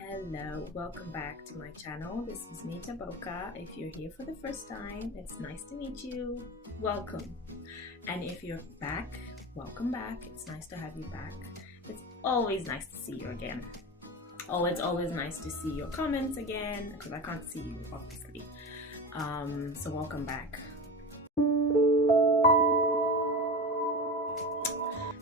Hello. Welcome back to my channel. This is Mita Boka. If you're here for the first time, it's nice to meet you. Welcome. And if you're back, welcome back. It's nice to have you back. It's always nice to see you again. Oh, it's always nice to see your comments again because I can't see you obviously. So welcome back.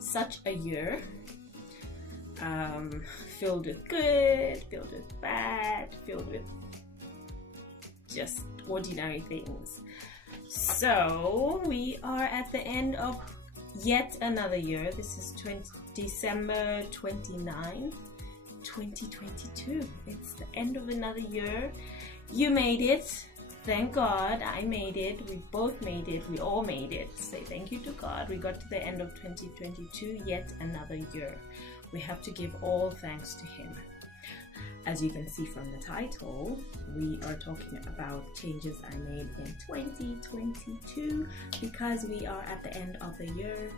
Such a year. Filled with good, filled with bad, filled with just ordinary things. So we are at the end of yet another year. This is December 29, 2022. It's the end of another year. You made it. Thank God. I made it. We both made it. We all made it. Say thank you to God. We got to the end of 2022, yet another year. We have to give all thanks to Him. As you can see from the title, we are talking about changes I made in 2022 because we are at the end of the year,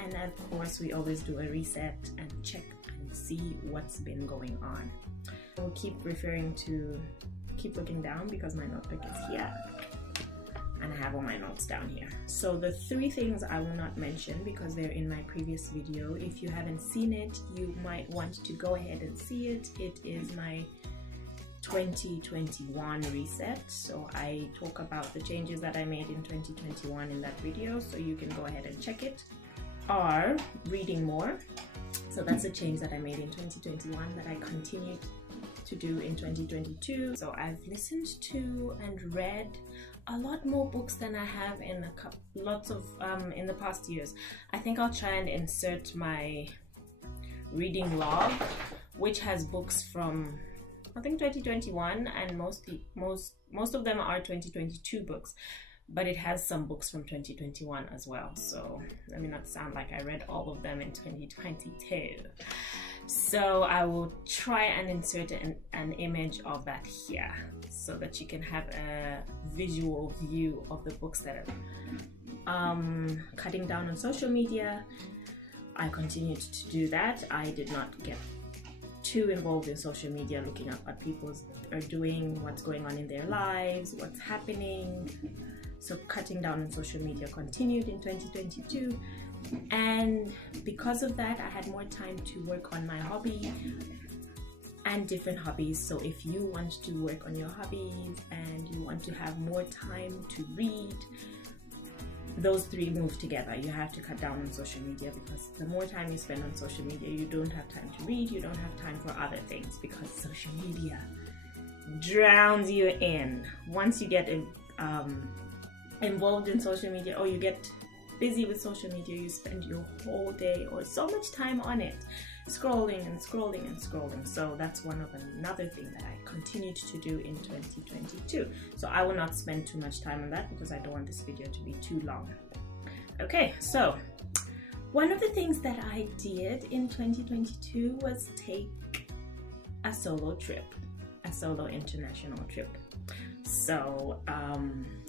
and of course we always do a reset and check and see what's been going on. We'll keep looking down because my notebook is here and I have all my notes down here. So the three things I will not mention because they're in my previous video. If you haven't seen it, you might want to go ahead and see it. It is my 2021 reset. So I talk about the changes that I made in 2021 in that video, so you can go ahead and check it. Or reading more. So that's a change that I made in 2021 that I continued to do in 2022. So I've listened to and read a lot more books than I have in in the past years. I think I'll try and insert my reading log, which has books from I think 2021, and most of them are 2022 books, but it has some books from 2021 as well. So let me not sound like I read all of them in 2022. So I will try and insert an image of that here so that you can have a visual view of the books that I'm cutting down on social media. I continued to do that. I did not get too involved in social media, looking at what people are doing, what's going on in their lives, what's happening. So cutting down on social media continued in 2022. And because of that, I had more time to work on my hobby and different hobbies. So if you want to work on your hobbies and you want to have more time to read, those three move together. You have to cut down on social media because the more time you spend on social media, you don't have time to read, you don't have time for other things because social media drowns you in. Once you get involved in social media, or you get busy with social media, you spend your whole day or so much time on it, scrolling and scrolling and scrolling. So that's another thing that I continued to do in 2022. So I will not spend too much time on that because I don't want this video to be too long. Okay, so one of the things that I did in 2022 was take a solo trip, a solo international trip. So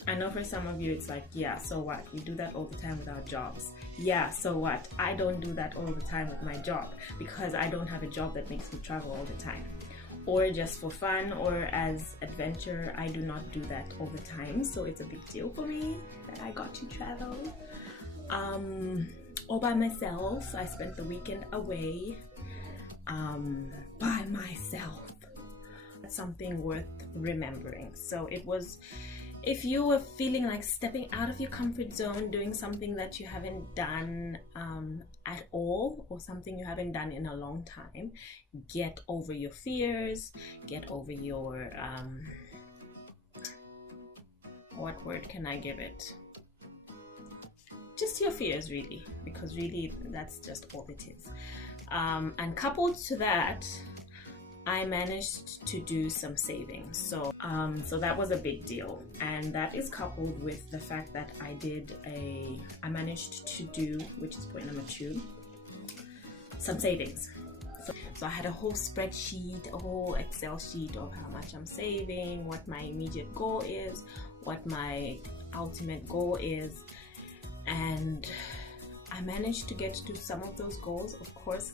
I know for some of you it's like, yeah, so what? We do that all the time with our jobs. Yeah, so what? I don't do that all the time with my job because I don't have a job that makes me travel all the time. Or just for fun or as adventure, I do not do that all the time. So it's a big deal for me that I got to travel. All by myself. I spent the weekend away by myself. That's something worth remembering. So it was, if you were feeling like stepping out of your comfort zone, doing something that you haven't done at all, or something you haven't done in a long time, get over your fears, get over your what word can I give it? Just your fears, really, because really that's just all it is. And coupled to that, I managed to do some savings. So that was a big deal. And that is coupled with the fact that I managed to do, which is point number 2, some savings. So I had a whole spreadsheet, a whole Excel sheet of how much I'm saving, what my immediate goal is, what my ultimate goal is. And I managed to get to some of those goals. Of course,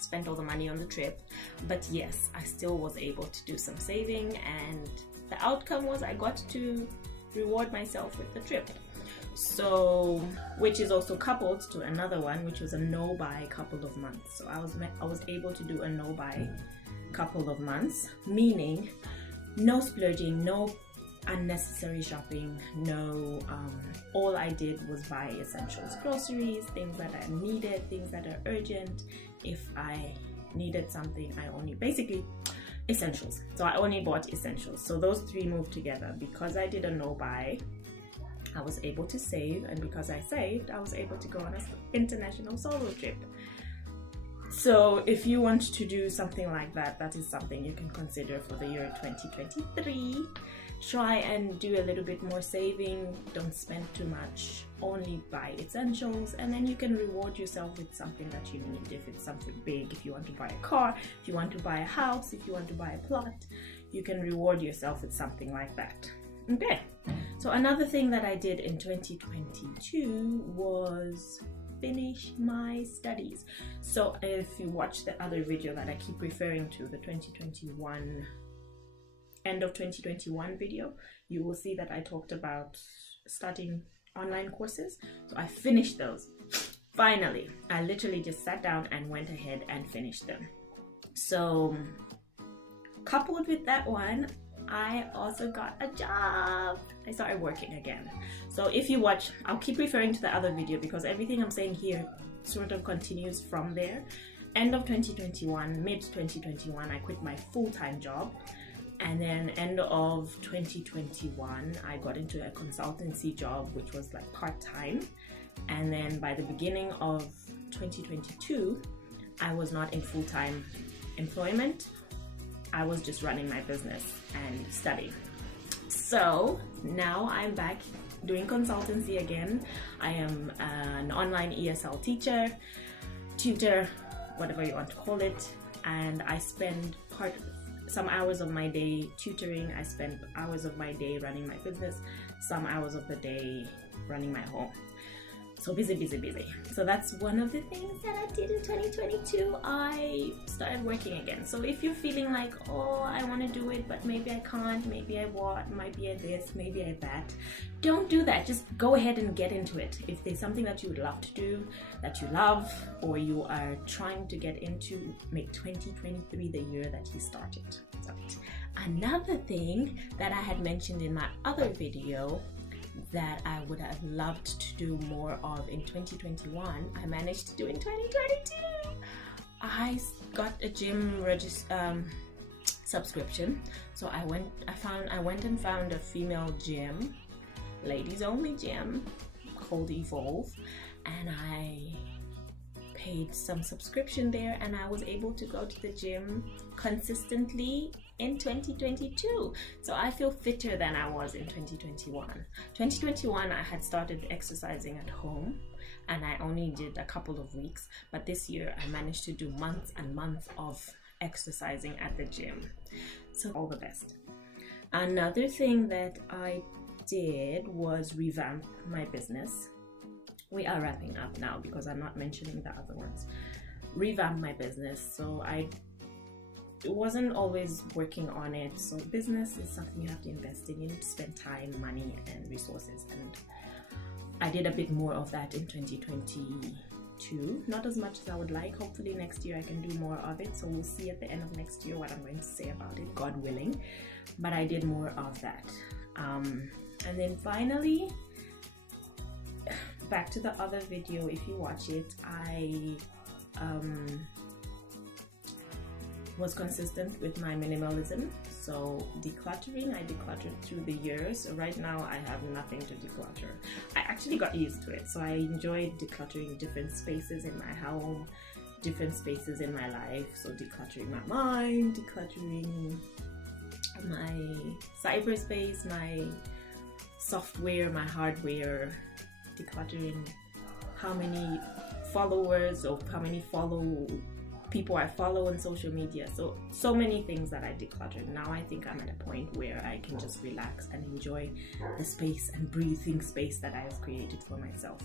spent all the money on the trip. But yes, I still was able to do some saving, and the outcome was I got to reward myself with the trip. So, which is also coupled to another one, which was a no-buy couple of months. So I was able to do a no-buy couple of months, meaning no splurging, no unnecessary shopping, no all I did was buy essentials, groceries, things that I needed, things that are urgent. If I needed something, I only basically essentials. So I only bought essentials. So those three moved together. Because I did a no-buy, I was able to save, and because I saved, I was able to go on an international solo trip. So if you want to do something like that, that is something you can consider for the year 2023. Try and do a little bit more saving, don't spend too much, only buy essentials, and then you can reward yourself with something that you need. If it's something big, if you want to buy a car, if you want to buy a house, if you want to buy a plot, you can reward yourself with something like that. Okay, so another thing that I did in 2022 was finish my studies. So if you watch the other video that I keep referring to, the 2021 end of 2021 video, you will see that I talked about starting online courses. So I finished those. Finally, I literally just sat down and went ahead and finished them. So coupled with that one, I also got a job. I started working again. So if you watch, I'll keep referring to the other video because everything I'm saying here sort of continues from there. End of 2021, mid 2021, I quit my full-time job. And then end of 2021, I got into a consultancy job, which was like part-time. And then by the beginning of 2022, I was not in full-time employment. I was just running my business and studying. So now I'm back doing consultancy again. I am an online ESL teacher, tutor, whatever you want to call it. And I spend some hours of my day tutoring. I spend hours of my day running my business, some hours of the day running my home. So busy, busy, busy. So that's one of the things that I did in 2022. I started working again. So if you're feeling like, oh, I want to do it, but maybe I can't, maybe I want, maybe I this, maybe I that, don't do that. Just go ahead and get into it. If there's something that you would love to do, that you love, or you are trying to get into, make 2023 the year that you started. So, another thing that I had mentioned in my other video that I would have loved to do more of in 2021, I managed to do in 2022. I got a gym subscription. So I went and found a female gym, ladies only gym called Evolve, and I paid some subscription there, and I was able to go to the gym consistently in 2022. So I feel fitter than I was in 2021. 2021 I had started exercising at home and I only did a couple of weeks, but this year I managed to do months and months of exercising at the gym. So all the best. Another thing that I did was revamp my business. We are wrapping up now because I'm not mentioning the other ones. Revamp my business. So I wasn't always working on it. So business is something you have to invest in. You need to spend time, money, and resources. And I did a bit more of that in 2022. Not as much as I would like. Hopefully next year I can do more of it. So we'll see at the end of next year what I'm going to say about it, God willing. But I did more of that. And then finally, back to the other video, if you watch it, I was consistent with my minimalism. So decluttering, I decluttered through the years. So right now I have nothing to declutter. I actually got used to it. So I enjoyed decluttering different spaces in my home, different spaces in my life. So decluttering my mind, decluttering my cyberspace, my software, my hardware, decluttering how many followers or how many people I follow on social media. So many things that I decluttered. Now I think I'm at a point where I can just relax and enjoy the space and breathing space that I have created for myself.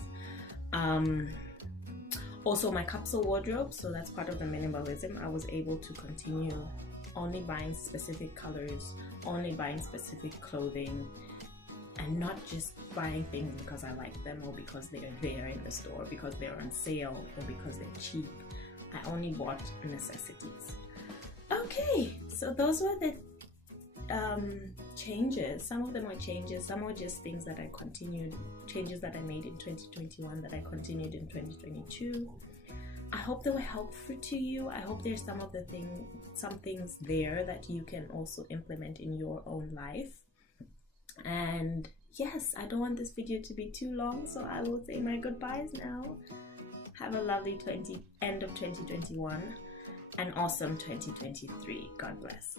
Also my capsule wardrobe, so that's part of the minimalism. I was able to continue only buying specific colors, only buying specific clothing, and not just buying things because I like them or because they are there in the store, because they're on sale or because they're cheap. I only bought necessities. Okay, so those were the changes. Some of them were changes, some were just things that I continued, changes that I made in 2021 that I continued in 2022. I hope they were helpful to you. I hope there's some things there that you can also implement in your own life. And yes, I don't want this video to be too long, so I will say my goodbyes now. Have a lovely end of 2021 and awesome 2023. God bless.